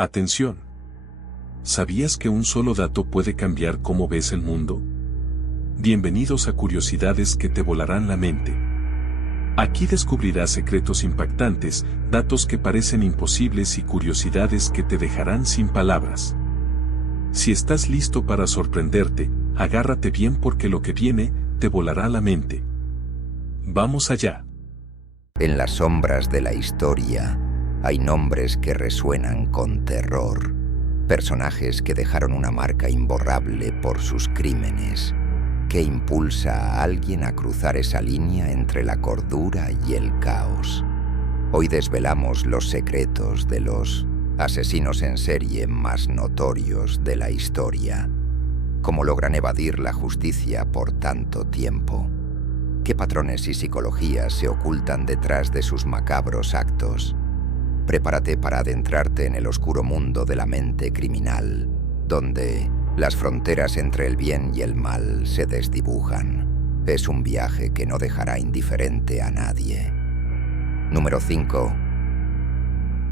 Atención. ¿Sabías que un solo dato puede cambiar cómo ves el mundo? Bienvenidos a Curiosidades que te volarán la mente. Aquí descubrirás secretos impactantes, datos que parecen imposibles y curiosidades que te dejarán sin palabras. Si estás listo para sorprenderte, agárrate bien porque lo que viene te volará la mente. Vamos allá. En las sombras de la historia hay nombres que resuenan con terror, personajes que dejaron una marca imborrable por sus crímenes, que impulsa a alguien a cruzar esa línea entre la cordura y el caos. Hoy desvelamos los secretos de los asesinos en serie más notorios de la historia. ¿Cómo logran evadir la justicia por tanto tiempo? ¿Qué patrones y psicologías se ocultan detrás de sus macabros actos? Prepárate para adentrarte en el oscuro mundo de la mente criminal, donde las fronteras entre el bien y el mal se desdibujan. Es un viaje que no dejará indiferente a nadie. Número 5.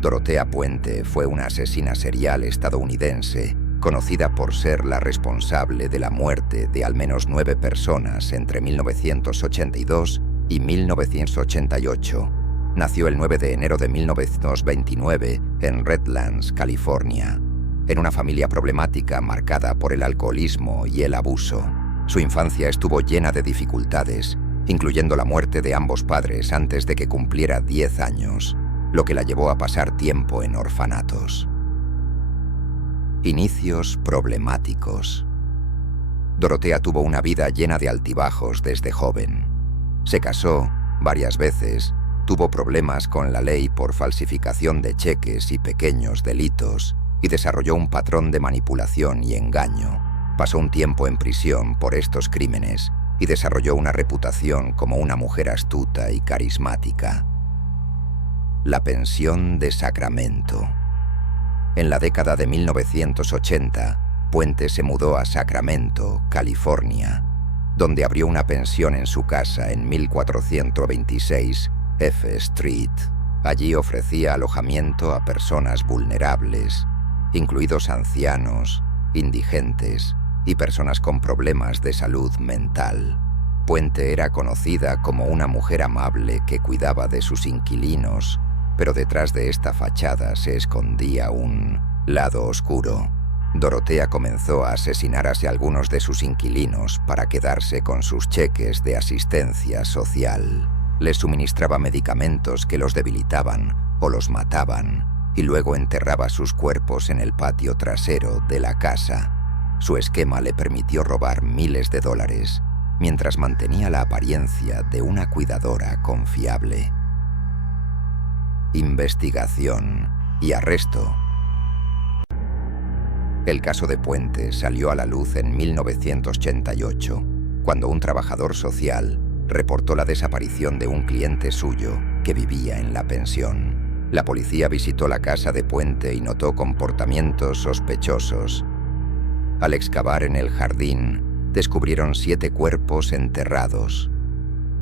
Dorothea Puente fue una asesina serial estadounidense, conocida por ser la responsable de la muerte de al menos 9 personas entre 1982 y 1988. Nació el 9 de enero de 1929 en Redlands, California, en una familia problemática marcada por el alcoholismo y el abuso. Su infancia estuvo llena de dificultades, incluyendo la muerte de ambos padres antes de que cumpliera 10 años, lo que la llevó a pasar tiempo en orfanatos. Inicios problemáticos. Dorothea tuvo una vida llena de altibajos desde joven. Se casó varias veces, tuvo problemas con la ley por falsificación de cheques y pequeños delitos, y desarrolló un patrón de manipulación y engaño. Pasó un tiempo en prisión por estos crímenes y desarrolló una reputación como una mujer astuta y carismática. La pensión de Sacramento. En la década de 1980, Puente se mudó a Sacramento, California, donde abrió una pensión en su casa en 1426 F Street. Allí ofrecía alojamiento a personas vulnerables, incluidos ancianos, indigentes y personas con problemas de salud mental. Puente era conocida como una mujer amable que cuidaba de sus inquilinos, pero detrás de esta fachada se escondía un lado oscuro. Dorothea comenzó a asesinar a algunos de sus inquilinos para quedarse con sus cheques de asistencia social. Les suministraba medicamentos que los debilitaban o los mataban, y luego enterraba sus cuerpos en el patio trasero de la casa. Su esquema le permitió robar miles de dólares, mientras mantenía la apariencia de una cuidadora confiable. Investigación y arresto. El caso de Puente salió a la luz en 1988, cuando un trabajador social reportó la desaparición de un cliente suyo que vivía en la pensión. La policía visitó la casa de Puente y notó comportamientos sospechosos. Al excavar en el jardín, descubrieron 7 cuerpos enterrados.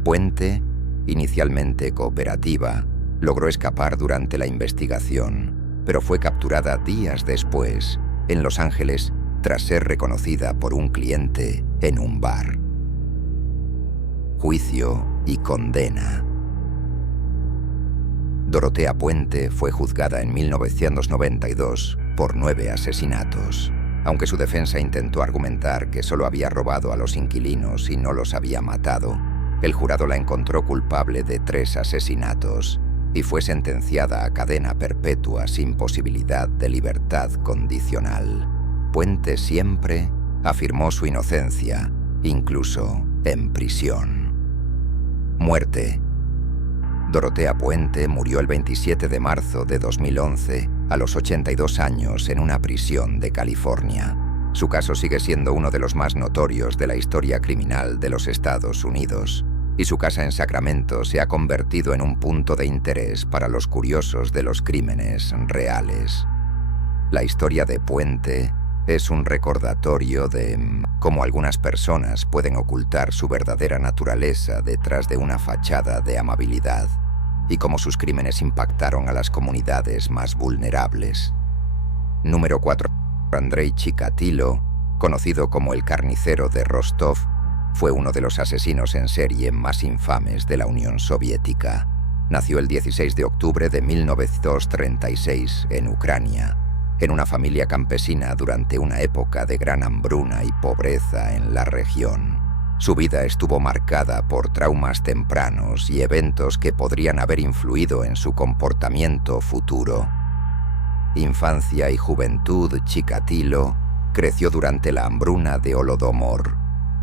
Puente, inicialmente cooperativa, logró escapar durante la investigación, pero fue capturada días después, en Los Ángeles, tras ser reconocida por un cliente en un bar. Juicio y condena. Dorothea Puente fue juzgada en 1992 por 9 asesinatos. Aunque su defensa intentó argumentar que solo había robado a los inquilinos y no los había matado, el jurado la encontró culpable de 3 asesinatos y fue sentenciada a cadena perpetua sin posibilidad de libertad condicional. Puente siempre afirmó su inocencia, incluso en prisión. Muerte. Dorothea Puente murió el 27 de marzo de 2011, a los 82 años, en una prisión de California. Su caso sigue siendo uno de los más notorios de la historia criminal de los Estados Unidos, y su casa en Sacramento se ha convertido en un punto de interés para los curiosos de los crímenes reales. La historia de Puente es un recordatorio de cómo algunas personas pueden ocultar su verdadera naturaleza detrás de una fachada de amabilidad, y cómo sus crímenes impactaron a las comunidades más vulnerables. Número 4. Andrei Chikatilo, conocido como el carnicero de Rostov, fue uno de los asesinos en serie más infames de la Unión Soviética. Nació el 16 de octubre de 1936 en Ucrania, en una familia campesina durante una época de gran hambruna y pobreza en la región. Su vida estuvo marcada por traumas tempranos y eventos que podrían haber influido en su comportamiento futuro. Infancia y juventud. Chikatilo creció durante la hambruna de Holodomor,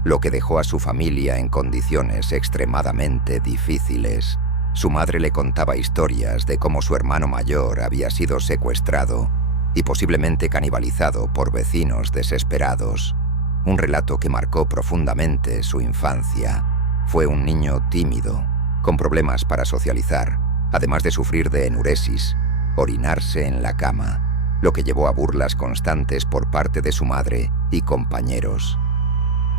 lo que dejó a su familia en condiciones extremadamente difíciles. Su madre le contaba historias de cómo su hermano mayor había sido secuestrado y posiblemente canibalizado por vecinos desesperados. Un relato que marcó profundamente su infancia. Fue un niño tímido, con problemas para socializar, además de sufrir de enuresis, orinarse en la cama, lo que llevó a burlas constantes por parte de su madre y compañeros.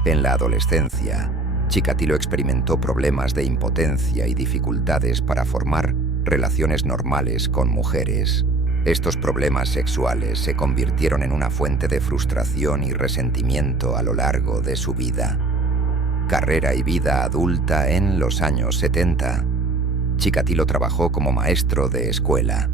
En la adolescencia, Chikatilo experimentó problemas de impotencia y dificultades para formar relaciones normales con mujeres. Estos problemas sexuales se convirtieron en una fuente de frustración y resentimiento a lo largo de su vida. Carrera y vida adulta. En los años 70, Chikatilo trabajó como maestro de escuela.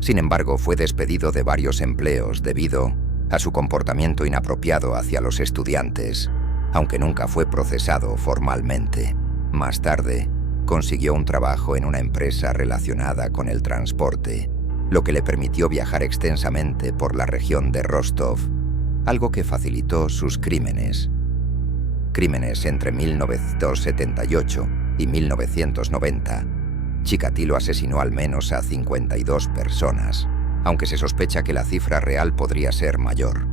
Sin embargo, fue despedido de varios empleos debido a su comportamiento inapropiado hacia los estudiantes, aunque nunca fue procesado formalmente. Más tarde, consiguió un trabajo en una empresa relacionada con el transporte, lo que le permitió viajar extensamente por la región de Rostov, algo que facilitó sus crímenes. Entre 1978 y 1990, Chikatilo asesinó al menos a 52 personas, aunque se sospecha que la cifra real podría ser mayor.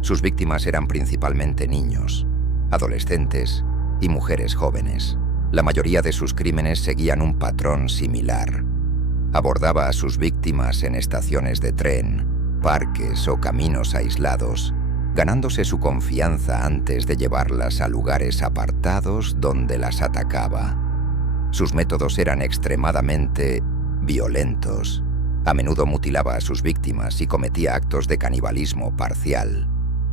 Sus víctimas eran principalmente niños, adolescentes y mujeres jóvenes. La mayoría de sus crímenes seguían un patrón similar. Abordaba a sus víctimas en estaciones de tren, parques o caminos aislados, ganándose su confianza antes de llevarlas a lugares apartados donde las atacaba. Sus métodos eran extremadamente violentos. A menudo mutilaba a sus víctimas y cometía actos de canibalismo parcial.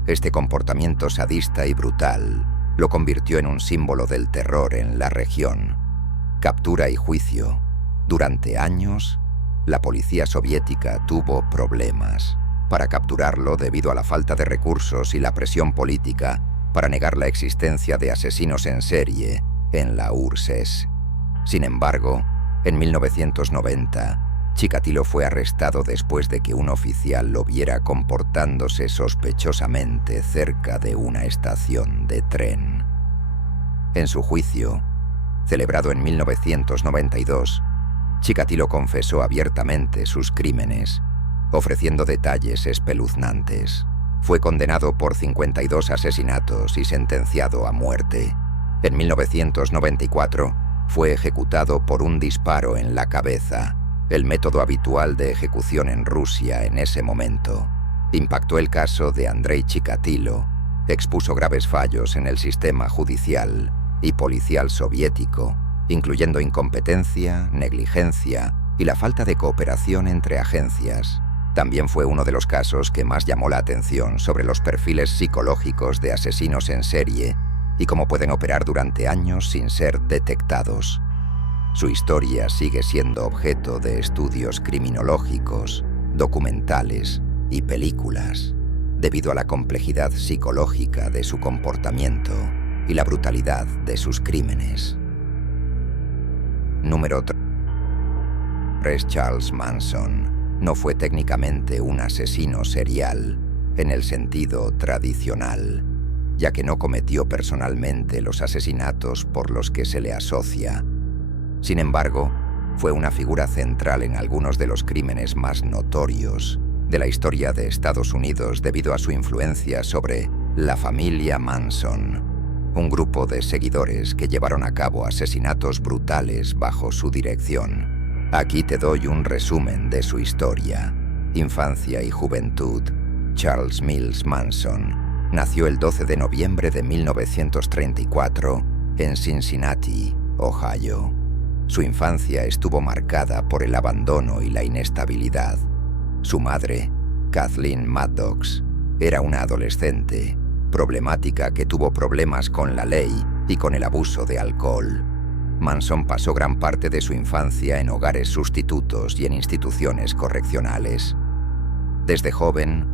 Este comportamiento sadista y brutal lo convirtió en un símbolo del terror en la región. Captura y juicio. Durante años, la policía soviética tuvo problemas para capturarlo debido a la falta de recursos y la presión política para negar la existencia de asesinos en serie en la URSS. Sin embargo, en 1990, Chikatilo fue arrestado después de que un oficial lo viera comportándose sospechosamente cerca de una estación de tren. En su juicio, celebrado en 1992, Chikatilo confesó abiertamente sus crímenes, ofreciendo detalles espeluznantes. Fue condenado por 52 asesinatos y sentenciado a muerte. En 1994, fue ejecutado por un disparo en la cabeza, el método habitual de ejecución en Rusia en ese momento. Impactó el caso de Andrei Chikatilo, expuso graves fallos en el sistema judicial y policial soviético, incluyendo incompetencia, negligencia y la falta de cooperación entre agencias. También fue uno de los casos que más llamó la atención sobre los perfiles psicológicos de asesinos en serie y cómo pueden operar durante años sin ser detectados. Su historia sigue siendo objeto de estudios criminológicos, documentales y películas, debido a la complejidad psicológica de su comportamiento y la brutalidad de sus crímenes. Número 3. Charles Manson no fue técnicamente un asesino serial en el sentido tradicional, ya que no cometió personalmente los asesinatos por los que se le asocia. Sin embargo, fue una figura central en algunos de los crímenes más notorios de la historia de Estados Unidos debido a su influencia sobre la familia Manson, un grupo de seguidores que llevaron a cabo asesinatos brutales bajo su dirección. Aquí te doy un resumen de su historia. Infancia y juventud. Charles Mills Manson nació el 12 de noviembre de 1934 en Cincinnati, Ohio. Su infancia estuvo marcada por el abandono y la inestabilidad. Su madre, Kathleen Maddox era una adolescente problemática que tuvo problemas con la ley y con el abuso de alcohol. Manson pasó gran parte de su infancia en hogares sustitutos y en instituciones correccionales. Desde joven,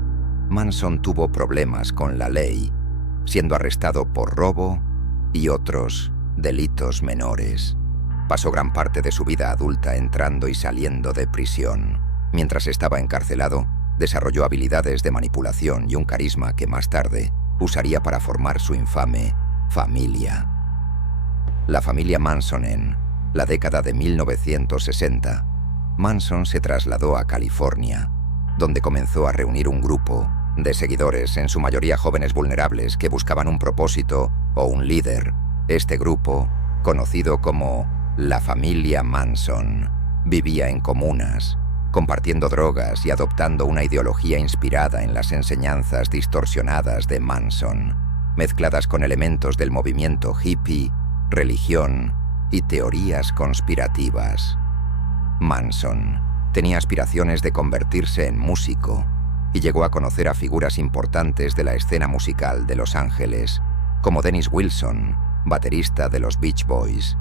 Manson tuvo problemas con la ley, siendo arrestado por robo y otros delitos menores. Pasó gran parte de su vida adulta entrando y saliendo de prisión. Mientras estaba encarcelado, desarrolló habilidades de manipulación y un carisma que más tarde usaría para formar su infame familia. La familia Manson en la década de 1960, Manson se trasladó a California, donde comenzó a reunir un grupo de seguidores, en su mayoría jóvenes vulnerables que buscaban un propósito o un líder. Este grupo, conocido como la familia Manson, vivía en comunas, compartiendo drogas y adoptando una ideología inspirada en las enseñanzas distorsionadas de Manson, mezcladas con elementos del movimiento hippie, religión y teorías conspirativas. Manson tenía aspiraciones de convertirse en músico y llegó a conocer a figuras importantes de la escena musical de Los Ángeles, como Dennis Wilson, baterista de los Beach Boys.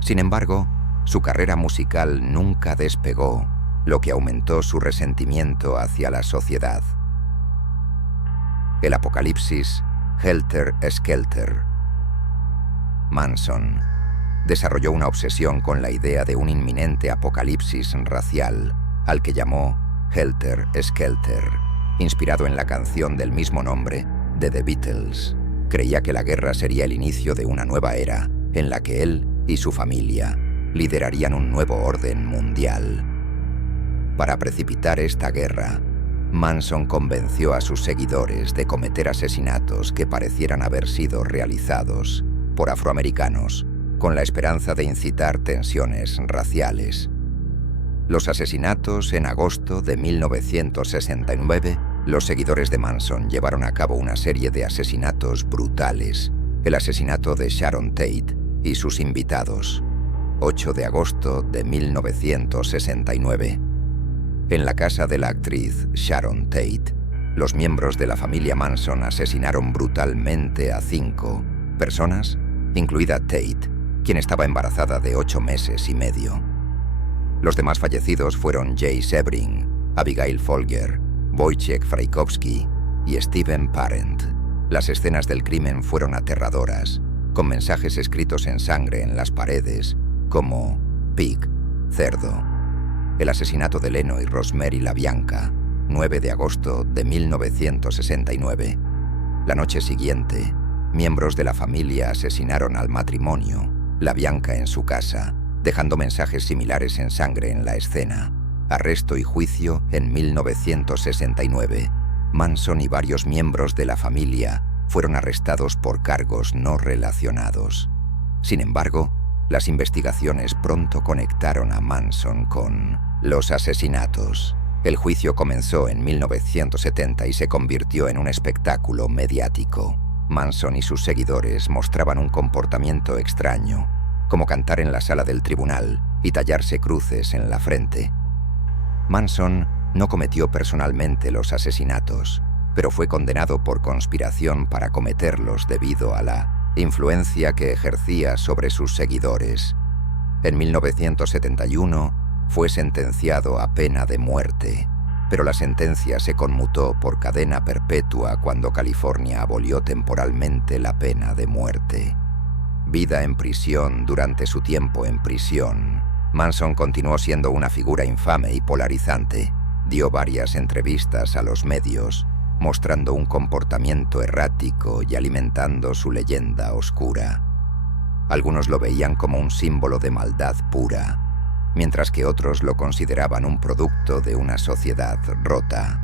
Sin embargo, su carrera musical nunca despegó, lo que aumentó su resentimiento hacia la sociedad. El apocalipsis, Helter Skelter. Manson desarrolló una obsesión con la idea de un inminente apocalipsis racial, al que llamó Helter Skelter, inspirado en la canción del mismo nombre de The Beatles. Creía que la guerra sería el inicio de una nueva era, en la que él y su familia liderarían un nuevo orden mundial. Para precipitar esta guerra, Manson convenció a sus seguidores de cometer asesinatos que parecieran haber sido realizados por afroamericanos, con la esperanza de incitar tensiones raciales. Los asesinatos en agosto de 1969, los seguidores de Manson llevaron a cabo una serie de asesinatos brutales. El asesinato de Sharon Tate y sus invitados, 8 de agosto de 1969. En la casa de la actriz Sharon Tate, los miembros de la familia Manson asesinaron brutalmente a 5 personas, incluida Tate, quien estaba embarazada de 8 meses y medio. Los demás fallecidos fueron Jay Sebring, Abigail Folger, Wojciech Frykowski y Steven Parent. Las escenas del crimen fueron aterradoras, con mensajes escritos en sangre en las paredes, como pig, cerdo. El asesinato de Leno y Rosemary LaBianca, 9 de agosto de 1969. La noche siguiente, miembros de la familia asesinaron al matrimonio, LaBianca en su casa, dejando mensajes similares en sangre en la escena. Arresto y juicio en 1969. Manson y varios miembros de la familia fueron arrestados por cargos no relacionados. Sin embargo, las investigaciones pronto conectaron a Manson con los asesinatos. El juicio comenzó en 1970 y se convirtió en un espectáculo mediático. Manson y sus seguidores mostraban un comportamiento extraño, como cantar en la sala del tribunal y tallarse cruces en la frente. Manson no cometió personalmente los asesinatos, pero fue condenado por conspiración para cometerlos debido a la influencia que ejercía sobre sus seguidores. En 1971 fue sentenciado a pena de muerte, pero la sentencia se conmutó por cadena perpetua cuando California abolió temporalmente la pena de muerte. Vida en prisión. Durante su tiempo en prisión, Manson continuó siendo una figura infame y polarizante. Dio varias entrevistas a los medios, mostrando un comportamiento errático y alimentando su leyenda oscura. Algunos lo veían como un símbolo de maldad pura, mientras que otros lo consideraban un producto de una sociedad rota.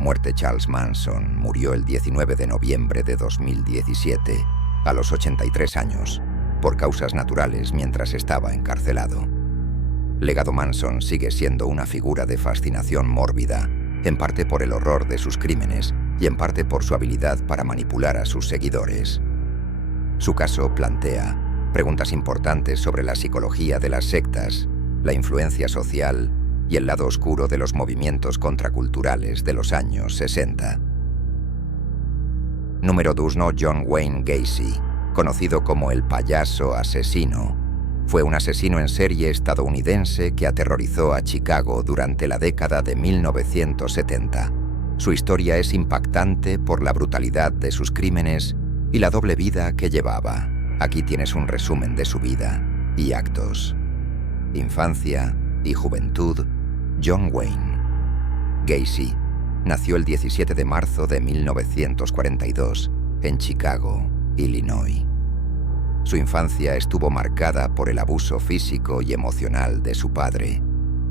Muerte. Charles Manson murió el 19 de noviembre de 2017, a los 83 años, por causas naturales mientras estaba encarcelado. Legado. Manson sigue siendo una figura de fascinación mórbida, en parte por el horror de sus crímenes y en parte por su habilidad para manipular a sus seguidores. Su caso plantea preguntas importantes sobre la psicología de las sectas, la influencia social y el lado oscuro de los movimientos contraculturales de los años 60. Número 2. John Wayne Gacy, conocido como el payaso asesino, fue un asesino en serie estadounidense que aterrorizó a Chicago durante la década de 1970. Su historia es impactante por la brutalidad de sus crímenes y la doble vida que llevaba. Aquí tienes un resumen de su vida y actos. Infancia y juventud. John Wayne Gacy nació el 17 de marzo de 1942 en Chicago, Illinois. Su infancia estuvo marcada por el abuso físico y emocional de su padre,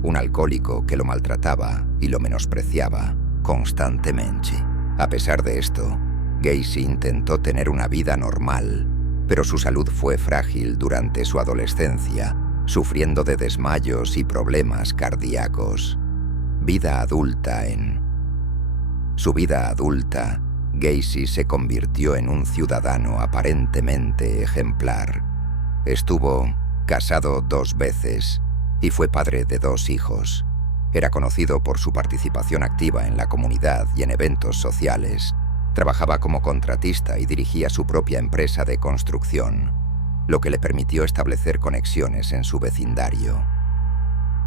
un alcohólico que lo maltrataba y lo menospreciaba constantemente. A pesar de esto, Gacy intentó tener una vida normal, pero su salud fue frágil durante su adolescencia, sufriendo de desmayos y problemas cardíacos. Vida adulta. En su vida adulta, Gacy se convirtió en un ciudadano aparentemente ejemplar. Estuvo casado 2 veces y fue padre de 2 hijos. Era conocido por su participación activa en la comunidad y en eventos sociales. Trabajaba como contratista y dirigía su propia empresa de construcción, lo que le permitió establecer conexiones en su vecindario.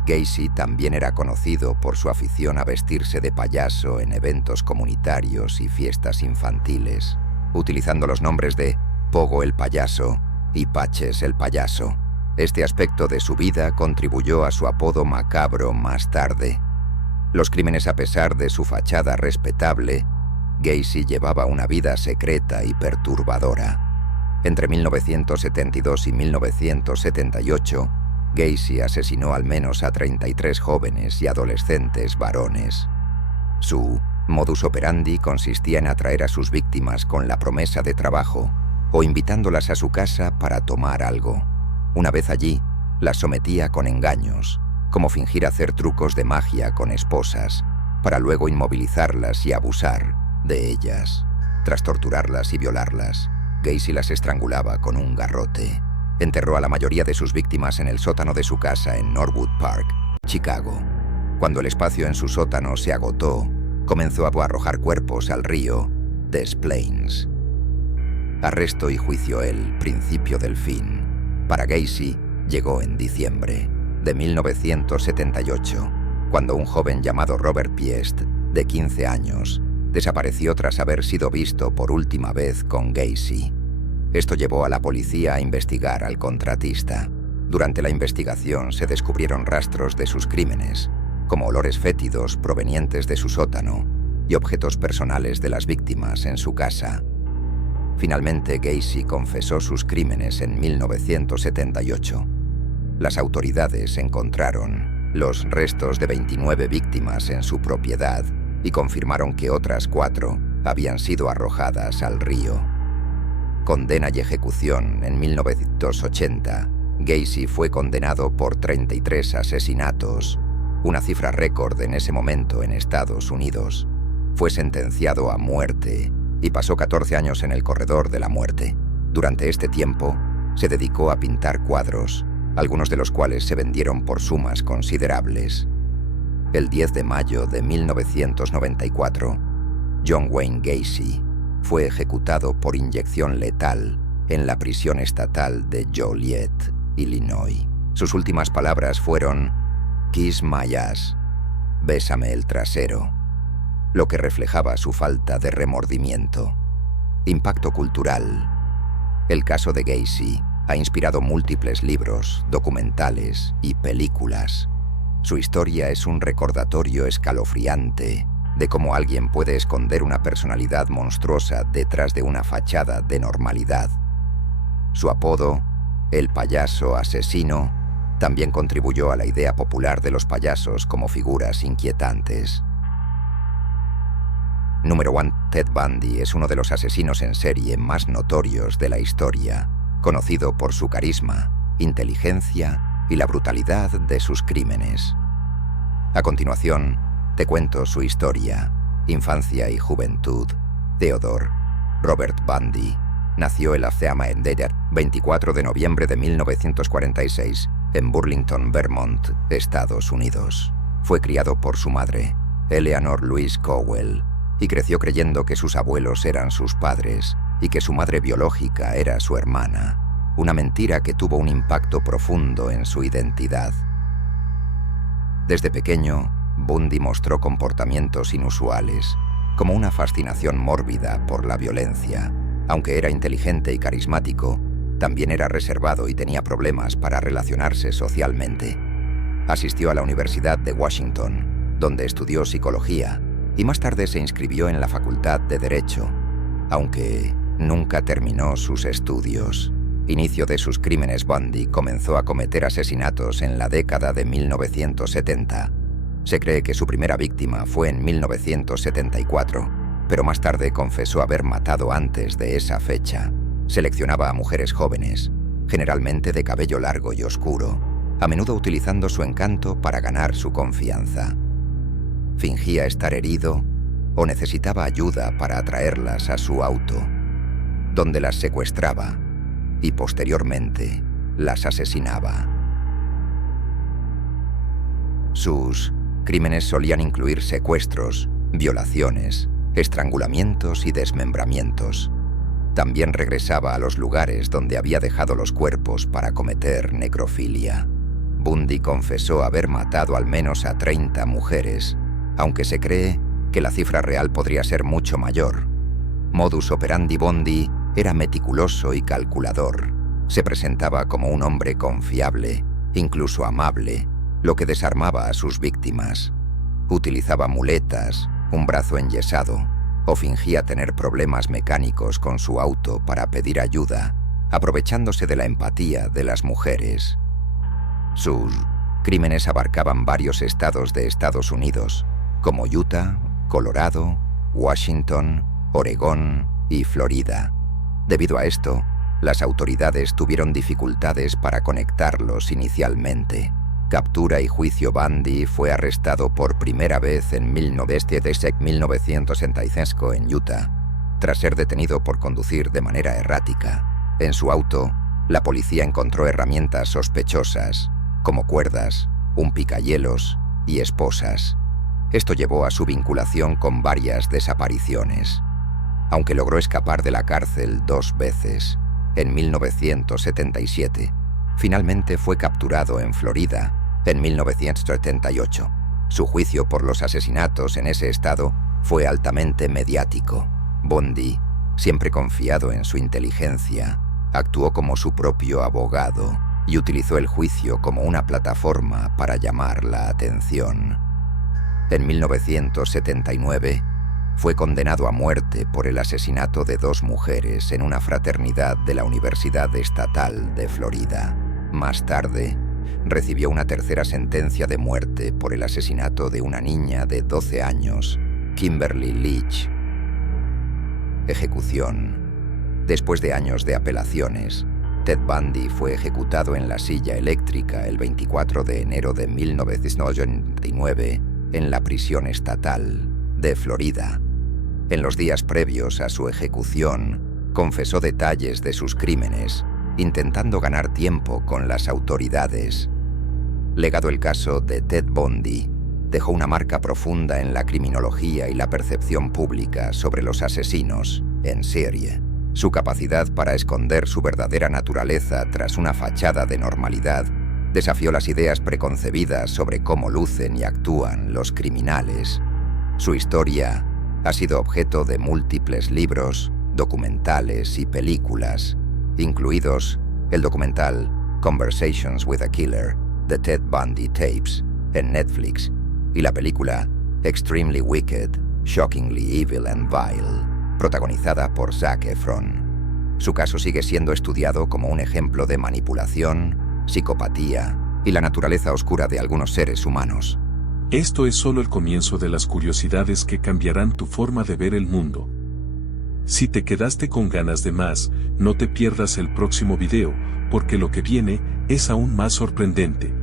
Gacy también era conocido por su afición a vestirse de payaso en eventos comunitarios y fiestas infantiles, utilizando los nombres de Pogo el payaso y Patches el payaso. Este aspecto de su vida contribuyó a su apodo macabro más tarde. Los crímenes. A pesar de su fachada respetable, Gacy llevaba una vida secreta y perturbadora. Entre 1972 y 1978, Gacy asesinó al menos a 33 jóvenes y adolescentes varones. Su modus operandi consistía en atraer a sus víctimas con la promesa de trabajo o invitándolas a su casa para tomar algo. Una vez allí, las sometía con engaños, como fingir hacer trucos de magia con esposas, para luego inmovilizarlas y abusar de ellas. Tras torturarlas y violarlas, Gacy las estrangulaba con un garrote. Enterró a la mayoría de sus víctimas en el sótano de su casa en Norwood Park, Chicago. Cuando el espacio en su sótano se agotó, comenzó a arrojar cuerpos al río Des Plaines. Arresto y juicio. El principio del fin para Gacy llegó en diciembre de 1978, cuando un joven llamado Robert Piest, de 15 años, desapareció tras haber sido visto por última vez con Gacy. Esto llevó a la policía a investigar al contratista. Durante la investigación se descubrieron rastros de sus crímenes, como olores fétidos provenientes de su sótano y objetos personales de las víctimas en su casa. Finalmente, Gacy confesó sus crímenes en 1978. Las autoridades encontraron los restos de 29 víctimas en su propiedad y confirmaron que otras 4 habían sido arrojadas al río. Condena y ejecución. En 1980, Gacy fue condenado por 33 asesinatos, una cifra récord en ese momento en Estados Unidos. Fue sentenciado a muerte y pasó 14 años en el corredor de la muerte. Durante este tiempo, se dedicó a pintar cuadros, algunos de los cuales se vendieron por sumas considerables. El 10 de mayo de 1994, John Wayne Gacy fue ejecutado por inyección letal en la prisión estatal de Joliet, Illinois. Sus últimas palabras fueron "Kiss my ass", bésame el trasero, lo que reflejaba su falta de remordimiento. Impacto cultural. El caso de Gacy ha inspirado múltiples libros, documentales y películas. Su historia es un recordatorio escalofriante de cómo alguien puede esconder una personalidad monstruosa detrás de una fachada de normalidad. Su apodo, el payaso asesino, también contribuyó a la idea popular de los payasos como figuras inquietantes. Número 1. Ted Bundy es uno de los asesinos en serie más notorios de la historia, conocido por su carisma, inteligencia y la brutalidad de sus crímenes. A continuación, te cuento su historia, infancia y juventud. Theodore Robert Bundy nació en la Ceamaendeder, 24 de noviembre de 1946, en Burlington, Vermont, Estados Unidos. Fue criado por su madre, Eleanor Louise Cowell, y creció creyendo que sus abuelos eran sus padres y que su madre biológica era su hermana, una mentira que tuvo un impacto profundo en su identidad. Desde pequeño, Bundy mostró comportamientos inusuales, como una fascinación mórbida por la violencia. Aunque era inteligente y carismático, también era reservado y tenía problemas para relacionarse socialmente. Asistió a la Universidad de Washington, donde estudió psicología, y más tarde se inscribió en la Facultad de Derecho, aunque nunca terminó sus estudios. Inicio de sus crímenes, Bundy comenzó a cometer asesinatos en la década de 1970. Se cree que su primera víctima fue en 1974, pero más tarde confesó haber matado antes de esa fecha. Seleccionaba a mujeres jóvenes, generalmente de cabello largo y oscuro, a menudo utilizando su encanto para ganar su confianza. Fingía estar herido o necesitaba ayuda para atraerlas a su auto, donde las secuestraba y posteriormente las asesinaba. Sus crímenes solían incluir secuestros, violaciones, estrangulamientos y desmembramientos. También regresaba a los lugares donde había dejado los cuerpos para cometer necrofilia. Bundy confesó haber matado al menos a 30 mujeres, aunque se cree que la cifra real podría ser mucho mayor. Modus operandi Bundy era meticuloso y calculador. Se presentaba como un hombre confiable, incluso amable, lo que desarmaba a sus víctimas. Utilizaba muletas, un brazo enyesado, o fingía tener problemas mecánicos con su auto para pedir ayuda, aprovechándose de la empatía de las mujeres. Sus crímenes abarcaban varios estados de Estados Unidos, como Utah, Colorado, Washington, Oregón y Florida. Debido a esto, las autoridades tuvieron dificultades para conectarlos inicialmente. Captura y juicio. Bundy fue arrestado por primera vez en 1965 en Utah, tras ser detenido por conducir de manera errática. En su auto, la policía encontró herramientas sospechosas, como cuerdas, un picahielos y esposas. Esto llevó a su vinculación con varias desapariciones. Aunque logró escapar de la cárcel 2 veces, en 1977, finalmente fue capturado en Florida en 1978. Su juicio por los asesinatos en ese estado fue altamente mediático. Bundy, siempre confiado en su inteligencia, actuó como su propio abogado y utilizó el juicio como una plataforma para llamar la atención. En 1979, fue condenado a muerte por el asesinato de 2 mujeres en una fraternidad de la Universidad Estatal de Florida. Más tarde, recibió una tercera sentencia de muerte por el asesinato de una niña de 12 años, Kimberly Leach. Ejecución. Después de años de apelaciones, Ted Bundy fue ejecutado en la silla eléctrica el 24 de enero de 1999 en la prisión estatal de Florida. En los días previos a su ejecución, confesó detalles de sus crímenes, intentando ganar tiempo con las autoridades. Legado el caso de Ted Bundy, dejó una marca profunda en la criminología y la percepción pública sobre los asesinos en serie. Su capacidad para esconder su verdadera naturaleza tras una fachada de normalidad desafió las ideas preconcebidas sobre cómo lucen y actúan los criminales. Su historia ha sido objeto de múltiples libros, documentales y películas, incluidos el documental Conversations with a Killer, The Ted Bundy Tapes, en Netflix, y la película Extremely Wicked, Shockingly Evil and Vile, protagonizada por Zac Efron. Su caso sigue siendo estudiado como un ejemplo de manipulación, psicopatía y la naturaleza oscura de algunos seres humanos. Esto es solo el comienzo de las curiosidades que cambiarán tu forma de ver el mundo. Si te quedaste con ganas de más, no te pierdas el próximo video, porque lo que viene es aún más sorprendente.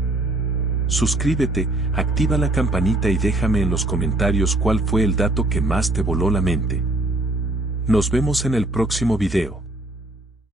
Suscríbete, activa la campanita y déjame en los comentarios cuál fue el dato que más te voló la mente. Nos vemos en el próximo video.